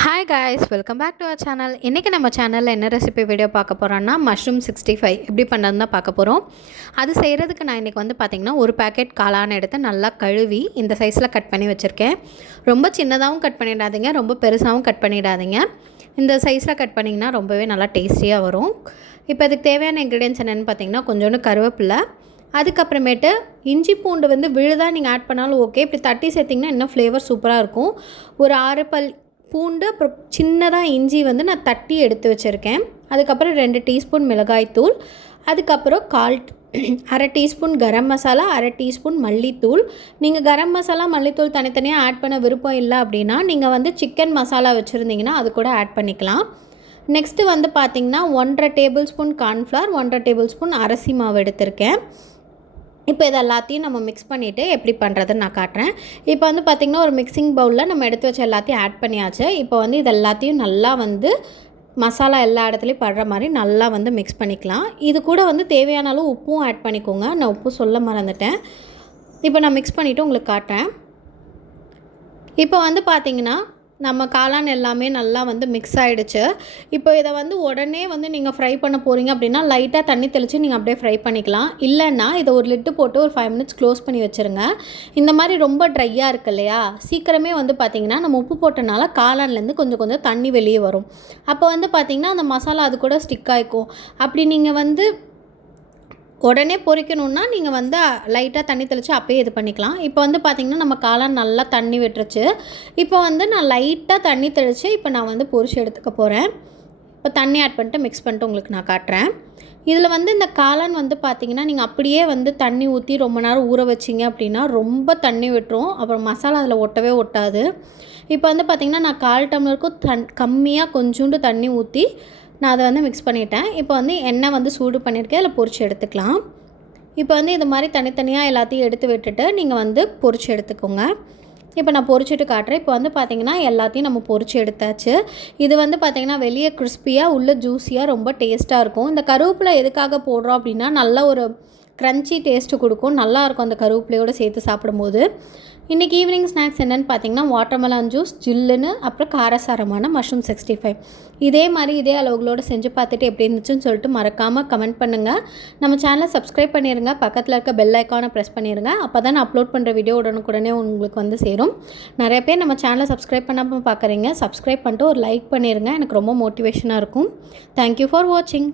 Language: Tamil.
Hi guys, welcome back to our channel. இன்றைக்கி நம்ம சேனலில் என்ன ரெசிபி வீடியோ பார்க்க போகிறோன்னா மஷ்ரூம் 65 எப்படி பண்ணுறதுன்னு தான் பார்க்க போகிறோம். அது செய்கிறதுக்கு நான் இன்றைக்கி வந்து பார்த்திங்கன்னா ஒரு பேக்கெட் காளான் எடுத்து நல்லா கழுவி இந்த சைஸில் கட் பண்ணி வச்சுருக்கேன். ரொம்ப சின்னதாகவும் கட் பண்ணிடாதீங்க, ரொம்ப பெருசாகவும் கட் பண்ணிடாதீங்க. இந்த சைஸில் கட் பண்ணிங்கன்னா ரொம்பவே நல்லா டேஸ்டியாக வரும். இப்போ அதுக்கு தேவையான இன்க்ரீடியன்ஸ் என்னென்னு பார்த்திங்கன்னா கொஞ்சோண்டு கருவேப்பிலை, அதுக்கப்புறமேட்டு இஞ்சி பூண்டு வந்து விழுதாக நீங்கள் ஆட் பண்ணாலும் ஓகே, இப்படி தட்டி சேர்த்திங்கன்னா இன்னும் ஃப்ளேவர் சூப்பராக இருக்கும். ஒரு 6 பல் பூண்டு, அப்புறம் சின்னதாக இஞ்சி வந்து நான் தட்டி எடுத்து வச்சுருக்கேன். அதுக்கப்புறம் 2 டீஸ்பூன் மிளகாய்த்தூள், அதுக்கப்புறம் அரை டீஸ்பூன் கரம் மசாலா, அரை டீஸ்பூன் மல்லித்தூள். நீங்கள் கரம் மசாலா மல்லித்தூள் தனித்தனியாக ஆட் பண்ண விருப்பம் இல்லை அப்படின்னா நீங்கள் வந்து சிக்கன் மசாலா வச்சுருந்தீங்கன்னா அது கூட ஆட் பண்ணிக்கலாம். நெக்ஸ்ட்டு வந்து பார்த்திங்கன்னா 1.5 table spoon cornflour, 1.5 table spoon அரிசி மாவு எடுத்திருக்கேன். இப்போ இது எல்லாத்தையும் நம்ம மிக்ஸ் பண்ணிவிட்டு எப்படி பண்ணுறதுன்னு நான் காட்டுறேன். இப்போ வந்து பார்த்திங்கன்னா ஒரு மிக்சிங் பவுலில் நம்ம எடுத்து வச்ச எல்லாத்தையும் ஆட் பண்ணியாச்சு. இப்போ வந்து இது எல்லாத்தையும் நல்லா வந்து மசாலா எல்லா இடத்துலையும் படுற மாதிரி நல்லா வந்து மிக்ஸ் பண்ணிக்கலாம். இது கூட வந்து தேவையான அளவு உப்பும் ஆட் பண்ணிக்கோங்க. நான் உப்பு சொல்ல மறந்துட்டேன். இப்போ நான் மிக்ஸ் பண்ணிவிட்டு உங்களுக்கு காட்டுறேன். இப்போ வந்து பார்த்திங்கன்னா நம்ம காளான் எல்லாமே நல்லா வந்து மிக்ஸ் ஆகிடுச்சு. இப்போ இதை வந்து உடனே வந்து நீங்கள் ஃப்ரை பண்ண போகிறீங்க அப்படின்னா லைட்டாக தண்ணி தெளித்து நீங்கள் அப்படியே ஃப்ரை பண்ணிக்கலாம். இல்லைன்னா இதை ஒரு லிட்டு போட்டு ஒரு 5 மினிட்ஸ் க்ளோஸ் பண்ணி வச்சுருங்க. இந்த மாதிரி ரொம்ப ட்ரையாக இருக்குது இல்லையா, சீக்கிரமே வந்து பார்த்திங்கன்னா நம்ம உப்பு போட்டனால காளான்லேருந்து கொஞ்சம் கொஞ்சம் தண்ணி வெளியே வரும். அப்போ வந்து பார்த்திங்கன்னா அந்த மசாலா அது கூட ஸ்டிக் ஆகிக்கும். அப்படி நீங்கள் வந்து உடனே பொரிக்கணுன்னா நீங்கள் வந்து லைட்டாக தண்ணி தெளித்து அப்போயே இது பண்ணிக்கலாம். இப்போ வந்து பார்த்திங்கன்னா நம்ம காளான் நல்லா தண்ணி விட்டுருச்சு. இப்போ வந்து நான் லைட்டாக தண்ணி தெளித்து இப்போ நான் வந்து பொரிச்சு எடுத்துக்க போகிறேன். இப்போ தண்ணி ஆட் பண்ணிட்டு மிக்ஸ் பண்ணிட்டு உங்களுக்கு நான் காட்டுறேன். இதில் வந்து இந்த காளான் வந்து பார்த்திங்கன்னா நீங்கள் அப்படியே வந்து தண்ணி ஊற்றி ரொம்ப நேரம் ஊற வச்சிங்க அப்படின்னா ரொம்ப தண்ணி விட்டுரும். அப்புறம் மசாலா அதில் ஒட்டவே ஒட்டாது. இப்போ வந்து பார்த்திங்கன்னா நான் 1/4 டம்ளருக்கும் கம்மியாக கொஞ்சோண்டு தண்ணி ஊற்றி நான் அதை வந்து மிக்ஸ் பண்ணிட்டேன். இப்போ வந்து எண்ணெய் வந்து சூடு பண்ணியிருக்கேன், அதில் பொரிச்சு எடுத்துக்கலாம். இப்போ வந்து இது மாதிரி தனித்தனியாக எல்லாத்தையும் எடுத்து விட்டுட்டு நீங்கள் வந்து பொரிச்சு எடுத்துக்கோங்க. இப்போ நான் பொரிச்சுட்டு காட்டுறேன். இப்போ வந்து பார்த்திங்கன்னா எல்லாத்தையும் நம்ம பொரிச்சு எடுத்தாச்சு. இது வந்து பார்த்திங்கன்னா வெளியே கிறிஸ்பியாக உள்ள ஜூஸியாக ரொம்ப டேஸ்ட்டாக இருக்கும். இந்த கருவேப்பிலை எதுக்காக போடுறோம் அப்படின்னா நல்ல ஒரு க்ரன்ச்சி டேஸ்ட்டு கொடுக்கும், நல்லாயிருக்கும் அந்த கருவேப்பிலையோடு சேர்த்து சாப்பிடும்போது. இன்றைக்கி ஈவினிங் ஸ்நாக்ஸ் என்னென்னு பார்த்திங்கன்னா வாட்டர்மெலன் ஜூஸ், ஜில்லுன்னு, அப்புறம் காரசாரமான மஷ்ரூம் 65. இதே மாதிரி இதே அளவுகளோடு செஞ்சு பார்த்துட்டு எப்படி இருந்துச்சுன்னு சொல்லிட்டு மறக்காமல் கமெண்ட் பண்ணுங்கள். நம்ம சேனலை சப்ஸ்கிரைப் பண்ணிடுங்க, பக்கத்தில் இருக்க பெல் ஐக்கானை ப்ரெஸ் பண்ணிடுங்க. அப்போ தான் நான் அப்லோட் பண்ணுற வீடியோ உடனுக்குடனே உங்களுக்கு வந்து சேரும். நிறைய பேர் நம்ம சேனலை சப்ஸ்கிரைப் பண்ணாமல் பார்க்குறீங்க. சப்ஸ்கிரைப் பண்ணிட்டு ஒரு லைக் பண்ணிடுங்க, எனக்கு ரொம்ப மோட்டிவேஷனாக இருக்கும். தேங்க்யூ ஃபார் வாட்சிங்.